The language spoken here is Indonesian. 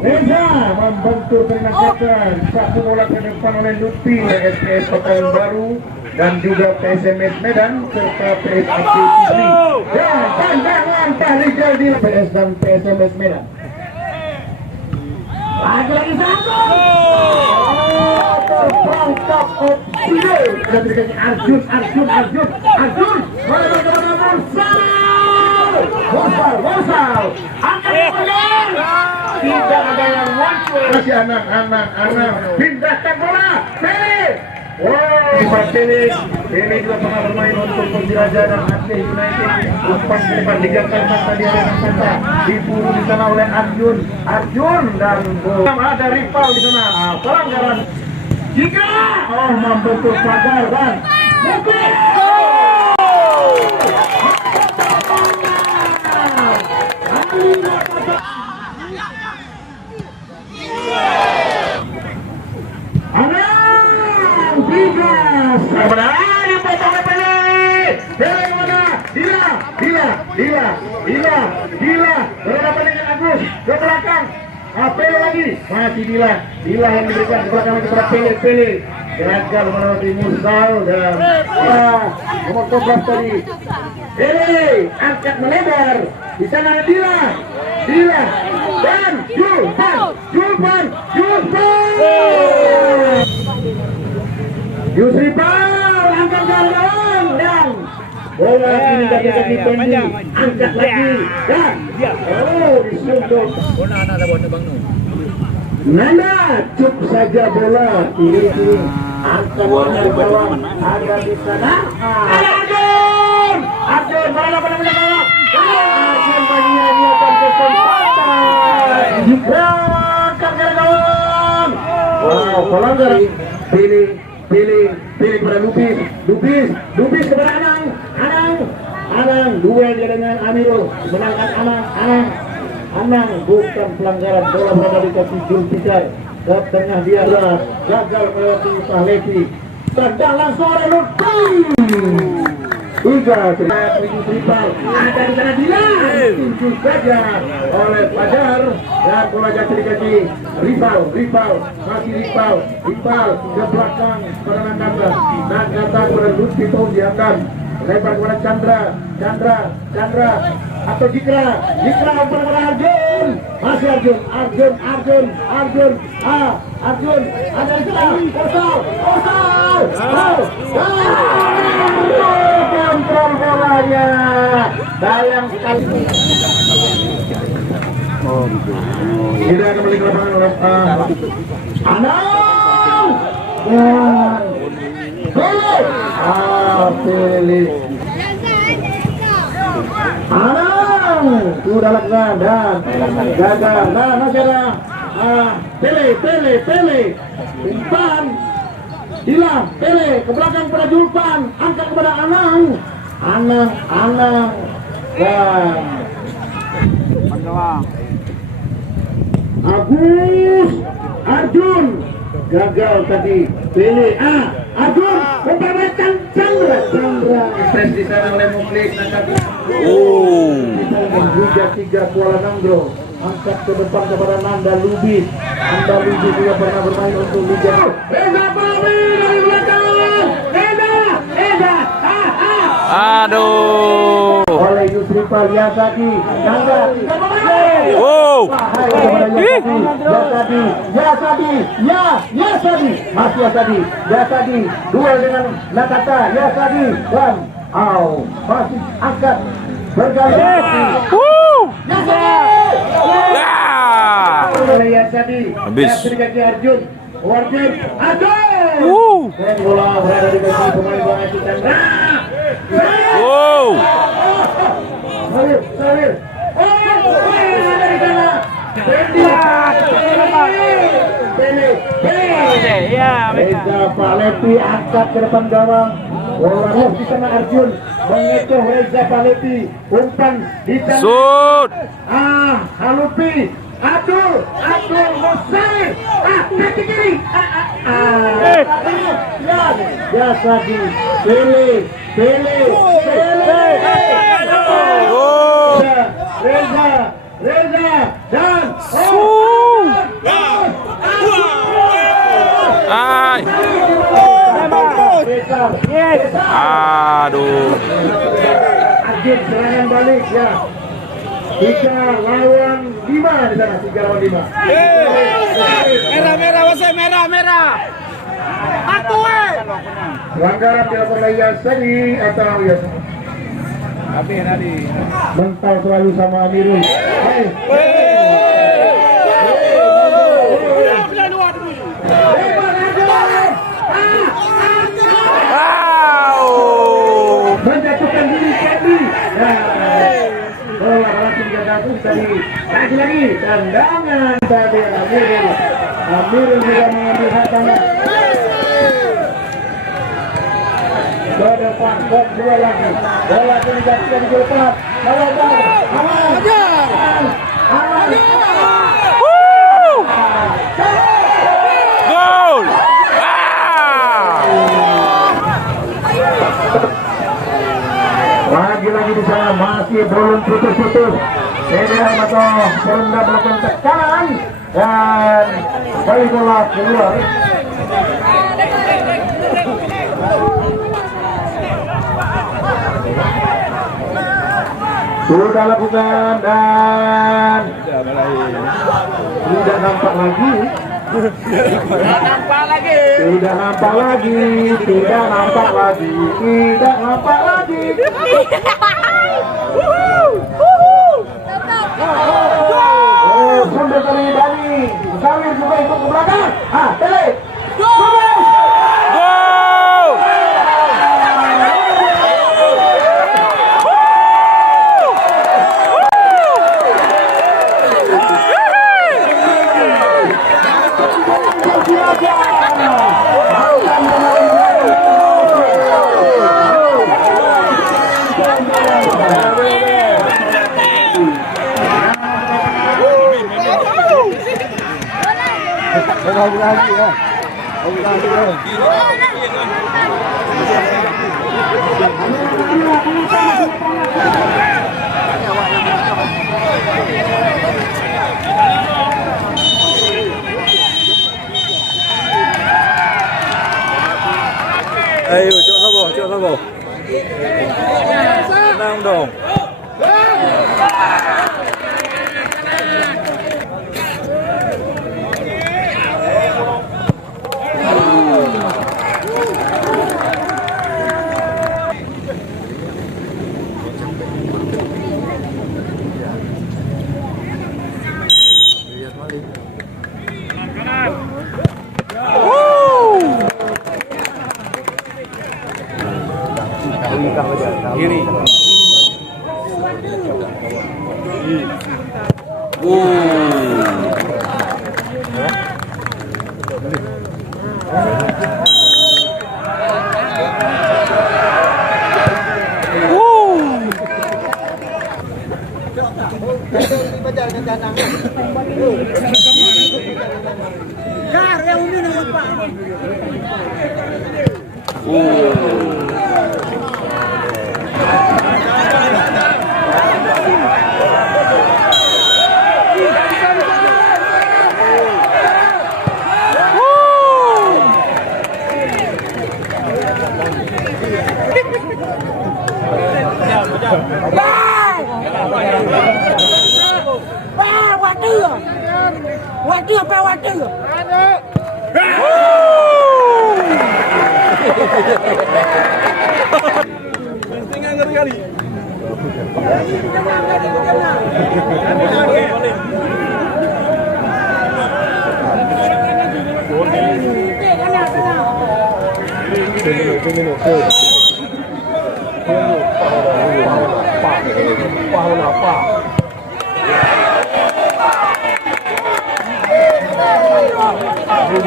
Reza membentur peringatan satu bola ke depan oleh Lutfi SPS Pekanbaru dan juga PSMS Medan serta PSAP Putri. Dan pandangan Pak Rizal di PS dan PSMS Medan. Lagi satu. Terperangkap Opsido dan dikasih Arjun. Bola kepada Borsal. Angkat kemudian. Tidak ada yang muncul. Masih anak. Pindahkan bola. Pilih. Wow, Pele juga pernah bermain untuk Persiraja dan Aceh United. Umpan ke depan digagalkan tadi oleh Nasanta. Diburu di sana oleh Arjun dan ada rival di sana. Pelanggaran. Jika membentuk pagar dan mungkin. Dila berhadapan dengan Agus ke belakang. Pele lagi masih Dila yang diberikan ke belakang lagi kepada Pele gagal melewati Mursal dan nomor 12 tadi. Pele angkat melebar di sana ada Dila dan Julpan Yusripal angkat gawang dan bola ini dari Pendi angkat lagi dan disundul Nanda cuk saja bola kiri angkat bola ke bawah ada di sana Arjun bola benar-benar Arjun menyanyiakan kesempatan jika angkat gawang pelanggar Pilih kepada Lubis kepada Anang duel dia dengan Amirul menangkan Anang bukan pelanggaran bola berada di kaki Julfikar ke tengah dia gagal melewati Pahlevi tendang langsung oleh Lutfi 3 Tripal ada di sana ditunjuk saja oleh Fajar dan bola jatuh di kaki rival ke belakang pada Nangkata kepada Lutfi diakan lebar kepada Chandra atau Jikra umpan kepada Arjun masih Arjun ada di sana kontrol bolanya sayang sekali tidak kembali ke lapangan oleh Anang pilih Anang sudah lakukan dan gagal masih ada Pele umpan hilang Pele ke belakang pada Julpan angkat kepada Anang Agus Arjun gagal tadi Pele Arjun mempermainkan Chandra stres di sana oleh Muklis Liga 3 Kuala Nangro angkat ke depan kepada Nanda Lubis juga pernah bermain untuk Liga Reza Palmi dari belakang aduh oleh Yusripal Yasadi Nanda Yasadi duel dengan Nakata Yasadi dan masih angkat berganti Yasadi habis kaki Arjun bola berada di kaki pemain Bang Haji Chandra Salir Reza Pahlevi angkat ke depan gawang bola di sana Arjun mengecoh Reza Pahlevi umpan di sana Halupi Abdul Musair kaki kiri Yasadi Pele Reza dan Ay. Aduh. Ajit serangan balik ya. 3 lawan 5 di sana, 3 lawan 5. Merah, wasai merah. Atu Pelanggaran dilakukan oleh Yasari atau Yasari? Mental selalu sama Amirul. Menjatuhkan diri Kedi. Bola langsung dijatuhkan tadi. Lagi tendangan tadi Amirul. Amirul juga mengambil hak tangan. Ke depan, box 2 lagi. Bola itu dijatuhkan ke depan. Gol. Lagi-lagi di sana masih belum putus-putus. Ini atau belum melakukan tekanan dan kali bola keluar. Sudah lakukan dan tidak nampak lagi. Tidak nampak lagi. Oh, sudah kali Dani. Samir juga ikut ke belakang. Tele. Ayo, cok sabo. Tenang dong. Kiri. Waduh. Tinggal ngeri kali. Udah